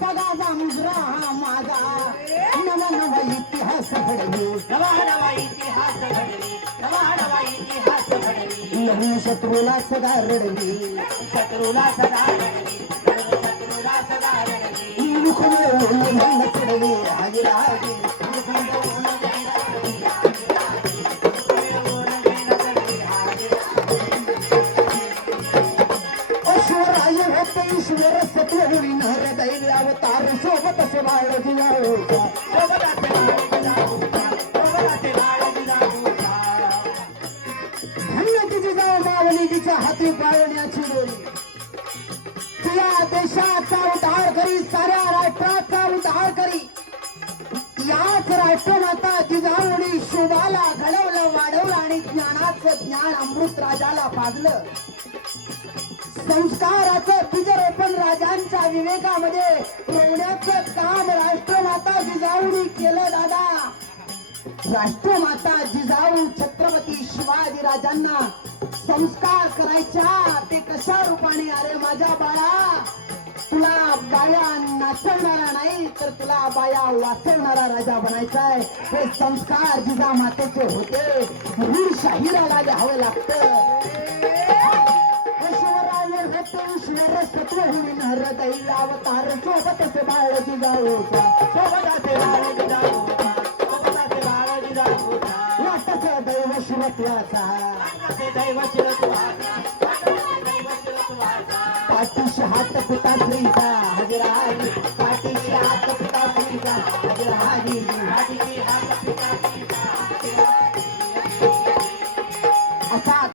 जगाचा मुजरा हा माझा नवा नवा इतिहास घडवी नवा नवा इतिहास नवी शत्रूला सदा रडली शत्रूला सदा रडली शत्रूला सदा रडली ईश्वराय होते ईश्वर सत्व होई नर दैवी अवतार सोबत असे बाळ जिजाऊ धन्य तिची जाऊ मावली तिच्या हाती पाळण्याची बोली या देशाचा उद्धार करी साऱ्या राष्ट्राचा उद्धार करी याच राष्ट्रमाता जिजाऊनी शुभाला घडवलं वाढवलं आणि ज्ञानाचं ज्ञान अमृत राजाला पाजलं संस्काराचं बीजरोपण राजांच्या विवेकामध्ये. ठेवण्याचं काम राष्ट्रमाता जिजाऊनी केलं दादा. राष्ट्रमाता जिजाऊ छत्रपती शिवाजी राजांना संस्कार करायच्या ते कशा रूपाने अरे माझ्या बाळा? तुला बाया नाचवणारा नाही तर तुला बाया वाचवणारा राजा बनायचा आहे. हे संस्कार जिजा मातेचे होते. वीर शाहीराला घ्यावं लागतं. सत्व होऊन हर दैव अवतार सोबतच बाळ जिजाऊचा सोबताचे बाळ सोबताचे बाळ जिजाऊचा. वाटच दैव शिवत्वाचा दैव पाठीशी हात पिता श्रीचा हजरा पाठीशी हात पिता श्रीचा